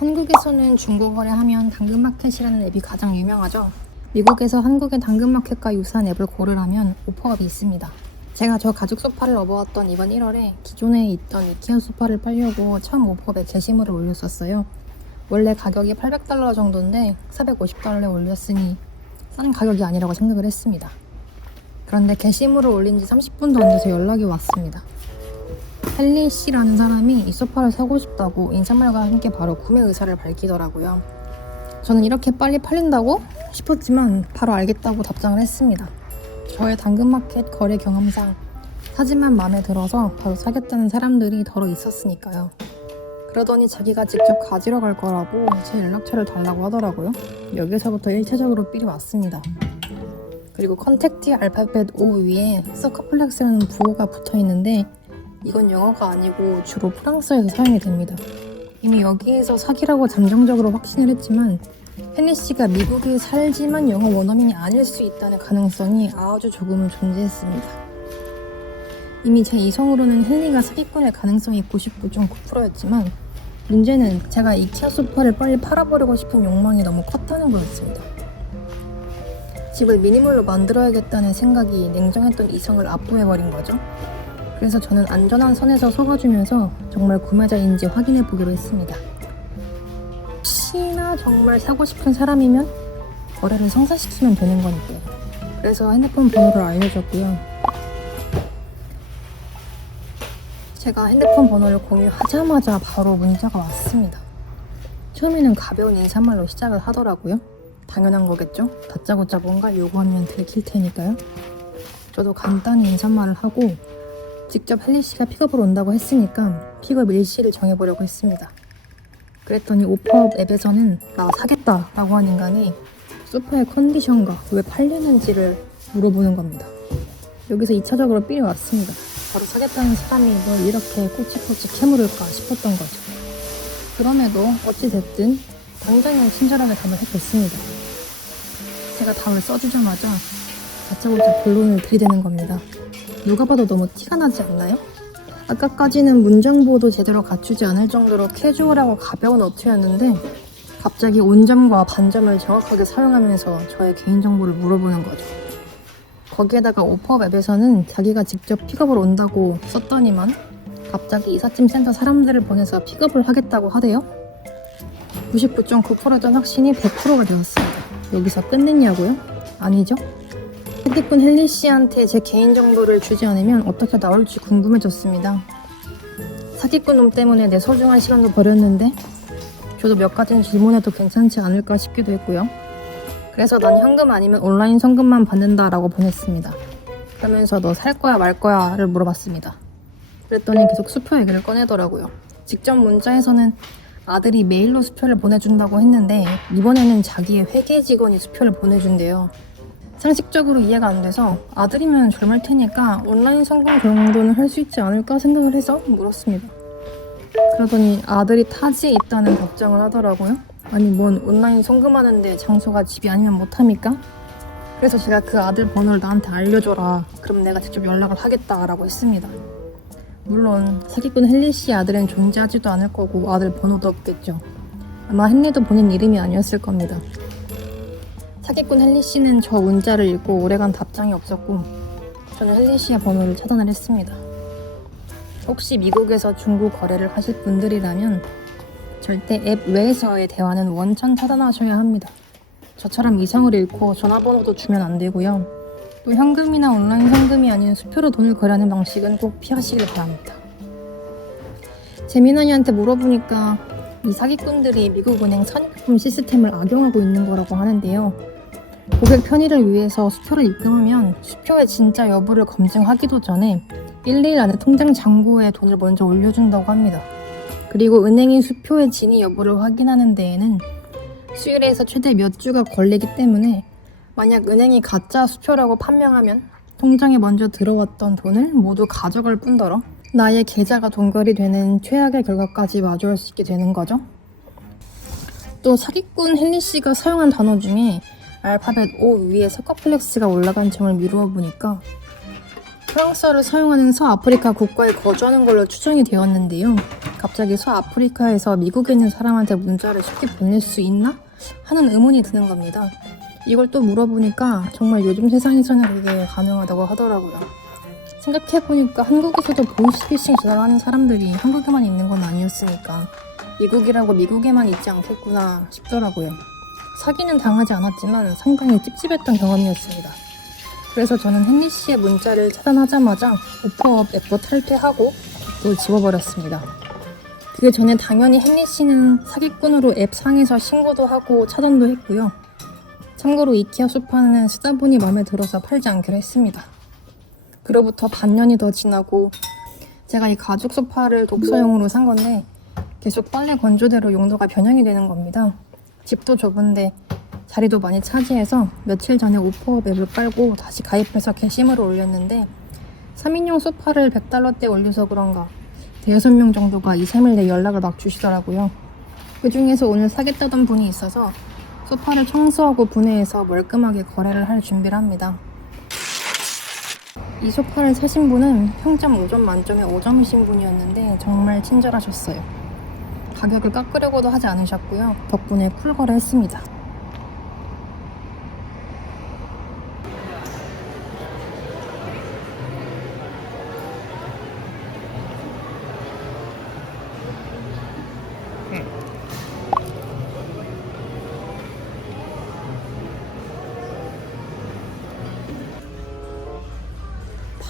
한국에서는 중고거래 하면 당근마켓이라는 앱이 가장 유명하죠. 미국에서 한국의 당근마켓과 유사한 앱을 고르라면 오퍼업이 있습니다. 제가 저 가죽 소파를 업어왔던 이번 1월에 기존에 있던 이케아 소파를 팔려고 처음 오퍼업에 게시물을 올렸었어요. 원래 가격이 $800 정도인데 $450에 올렸으니 싼 가격이 아니라고 생각을 했습니다. 그런데 게시물을 올린 지 30분도 안 돼서 연락이 왔습니다. 헨리 씨라는 사람이 이 소파를 사고 싶다고 인사말과 함께 바로 구매 의사를 밝히더라고요. 저는 이렇게 빨리 팔린다고 싶었지만 바로 알겠다고 답장을 했습니다. 저의 당근마켓 거래 경험상 사진만 마음에 들어서 바로 사겠다는 사람들이 더러 있었으니까요. 그러더니 자기가 직접 가지러 갈 거라고 제 연락처를 달라고 하더라고요. 여기서부터 1차적으로 삘이 왔습니다. 그리고 컨택트 알파벳 O 위에 서커플렉스라는 부호가 붙어 있는데 이건 영어가 아니고 주로 프랑스에서 사용이 됩니다. 이미 여기에서 사기라고 잠정적으로 확신을 했지만 헨리 씨가 미국에 살지만 영어 원어민이 아닐 수 있다는 가능성이 아주 조금은 존재했습니다. 이미 제 이성으로는 헨리가 사기꾼일 가능성이 99.9%였지만 문제는 제가 이케아 소파를 빨리 팔아버리고 싶은 욕망이 너무 컸다는 거였습니다. 집을 미니멀로 만들어야겠다는 생각이 냉정했던 이성을 압도해버린 거죠. 그래서 저는 안전한 선에서 속아주면서 정말 구매자인지 확인해 보기로 했습니다. 혹시나 정말 사고 싶은 사람이면 거래를 성사시키면 되는 거니까요. 그래서 핸드폰 번호를 알려줬고요. 제가 핸드폰 번호를 공유하자마자 바로 문자가 왔습니다. 처음에는 가벼운 인사말로 시작을 하더라고요. 당연한 거겠죠? 다짜고짜 뭔가 요구하면 들킬 테니까요. 저도 간단히 인사말을 하고 직접 헨리 씨가 픽업을 온다고 했으니까 픽업 일시를 정해보려고 했습니다. 그랬더니 오퍼업 앱에서는 나 사겠다 라고 한 인간이 소파의 컨디션과 왜 팔리는지를 물어보는 겁니다. 여기서 2차적으로 삘이 왔습니다. 바로 사겠다는 사람이 뭘 이렇게 꼬치꼬치 캐물을까 싶었던 거죠. 그럼에도 어찌됐든 당장은 친절하게 답을 해줬습니다. 제가 답을 써주자마자 다짜고짜 본론을 들이대는 겁니다. 누가 봐도 너무 티가 나지 않나요? 아까까지는 문장보호도 제대로 갖추지 않을 정도로 캐주얼하고 가벼운 어투였는데 갑자기 온점과 반점을 정확하게 사용하면서 저의 개인정보를 물어보는 거죠. 거기에다가 오퍼업 앱에서는 자기가 직접 픽업을 온다고 썼더니만 갑자기 이삿짐 센터 사람들을 보내서 픽업을 하겠다고 하대요. 99.9%던 확신이 100%가 되었습니다. 여기서 끝냈냐고요? 아니죠? 사기꾼 헨리 씨한테 제 개인 정보를 주지 않으면 어떻게 나올지 궁금해졌습니다. 사기꾼 놈 때문에 내 소중한 시간도 버렸는데 저도 몇 가지는 질문해도 괜찮지 않을까 싶기도 했고요. 그래서 난 현금 아니면 온라인 성금만 받는다라고 보냈습니다. 그러면서 너 살 거야 말 거야를 물어봤습니다. 그랬더니 계속 수표 얘기를 꺼내더라고요. 직접 문자에서는 아들이 메일로 수표를 보내준다고 했는데 이번에는 자기의 회계 직원이 수표를 보내준대요. 상식적으로 이해가 안 돼서 아들이면 젊을 테니까 온라인 성금 정도는 할 수 있지 않을까 생각을 해서 물었습니다. 그러더니 아들이 타지에 있다는 걱정을 하더라고요. 아니 뭔 온라인 송금하는데 장소가 집이 아니면 못합니까? 그래서 제가 그 아들 번호를 나한테 알려줘라. 그럼 내가 직접 연락을 하겠다라고 했습니다. 물론 사기꾼 헨리 씨의 아들은 존재하지도 않을 거고 아들 번호도 없겠죠. 아마 헨리도 본인 이름이 아니었을 겁니다. 사기꾼 헨리 씨는 저 문자를 읽고 오래간 답장이 없었고 저는 헨리 씨의 번호를 차단을 했습니다. 혹시 미국에서 중고 거래를 하실 분들이라면 절대 앱 외에서의 대화는 원천 차단하셔야 합니다. 저처럼 이성을 잃고 전화번호도 주면 안 되고요. 또 현금이나 온라인 성금이 아닌 수표로 돈을 거래하는 방식은 꼭 피하시길 바랍니다. 재민언니한테 물어보니까 이 사기꾼들이 미국은행 선입금 시스템을 악용하고 있는 거라고 하는데요. 고객 편의를 위해서 수표를 입금하면 수표의 진짜 여부를 검증하기도 전에 1일 안에 통장 잔고에 돈을 먼저 올려준다고 합니다. 그리고 은행이 수표의 진위 여부를 확인하는 데에는 수일에서 최대 몇 주가 걸리기 때문에 만약 은행이 가짜 수표라고 판명하면 통장에 먼저 들어왔던 돈을 모두 가져갈 뿐더러 나의 계좌가 동결이 되는 최악의 결과까지 마주할 수 있게 되는 거죠. 또 사기꾼 헨리 씨가 사용한 단어 중에 알파벳 O 위에 서커플렉스가 올라간 점을 미루어 보니까 프랑스어를 사용하는 서아프리카 국가에 거주하는 걸로 추정이 되었는데요. 갑자기 서아프리카에서 미국에 있는 사람한테 문자를 쉽게 보낼 수 있나? 하는 의문이 드는 겁니다. 이걸 또 물어보니까 정말 요즘 세상에서는 그게 가능하다고 하더라고요. 생각해보니까 한국에서도 보이스피싱 전화를 하는 사람들이 한국에만 있는 건 아니었으니까 미국이라고 미국에만 있지 않겠구나 싶더라고요. 사기는 당하지 않았지만 상당히 찝찝했던 경험이었습니다. 그래서 저는 헨리 씨의 문자를 차단하자마자 오퍼업 앱도 탈퇴하고 또 지워버렸습니다. 그 전에 당연히 헨리 씨는 사기꾼으로 앱 상에서 신고도 하고 차단도 했고요. 참고로 이케아 소파는 쓰다 보니 마음에 들어서 팔지 않기로 했습니다. 그로부터 반년이 더 지나고 제가 이 가죽 소파를 독서용으로 산 건데 계속 빨래 건조대로 용도가 변형이 되는 겁니다. 집도 좁은데 자리도 많이 차지해서 며칠 전에 오퍼업 앱을 깔고 다시 가입해서 게시물을 올렸는데 3인용 소파를 $100대 올려서 그런가 대여섯 명 정도가 2-3일 내에 연락을 막 주시더라고요. 그 중에서 오늘 사겠다던 분이 있어서 소파를 청소하고 분해해서 멀끔하게 거래를 할 준비를 합니다. 이 소파를 사신 분은 평점 5점 만점에 5점이신 분이었는데 정말 친절하셨어요. 가격을 깎으려고도 하지 않으셨고요. 덕분에 쿨 거래했습니다.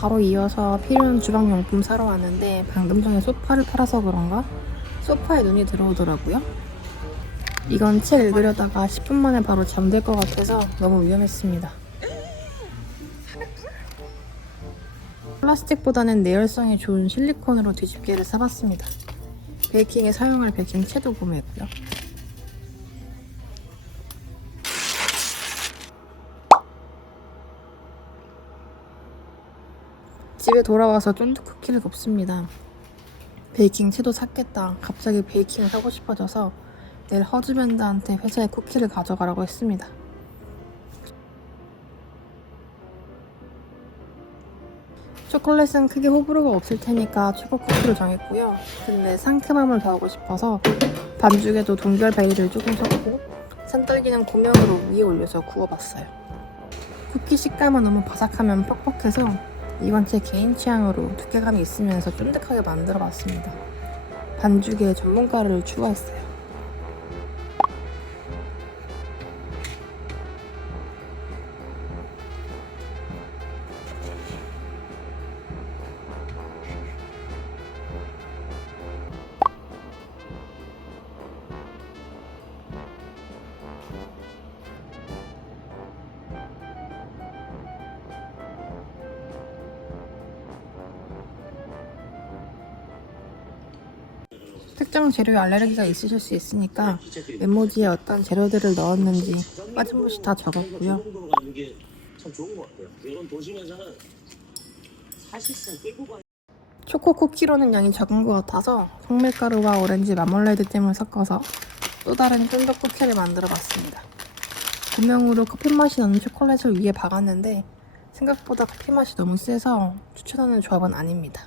바로 이어서 필요한 주방용품 사러 왔는데 방금 전에 소파를 팔아서 그런가? 소파에 눈이 들어오더라고요. 이건 책 읽으려다가 10분 만에 바로 잠들 것 같아서 너무 위험했습니다. 플라스틱보다는 내열성이 좋은 실리콘으로 뒤집개를 사봤습니다. 베이킹에 사용할 베이킹 채도 구매했고요. 집에 돌아와서 쫀득 쿠키를 굽습니다. 베이킹 채도 샀겠다. 갑자기 베이킹을 사고 싶어져서 내일 허즈밴드한테 회사에 쿠키를 가져가라고 했습니다. 초콜릿은 크게 호불호가 없을 테니까 최고 쿠키로 정했고요. 근데 상큼함을 더하고 싶어서 반죽에도 동결 베이를 조금 섞고 산딸기는 고명으로 위에 올려서 구워봤어요. 쿠키 식감은 너무 바삭하면 퍽퍽해서 이건 제 개인 취향으로 두께감이 있으면서 쫀득하게 만들어봤습니다. 반죽에 전분가루를 추가했어요. 특정 재료에 알레르기가 있으실 수 있으니까 메모지에 어떤 재료들을 넣었는지 빠짐없이 다 적었고요. 초코 쿠키로는 양이 적은 것 같아서 송밀가루와 오렌지 마멀레이드 잼을 섞어서 또 다른 쫀득 쿠키를 만들어 봤습니다. 고명으로 커피 맛이 나는 초콜릿을 위에 박았는데 생각보다 커피 맛이 너무 세서 추천하는 조합은 아닙니다.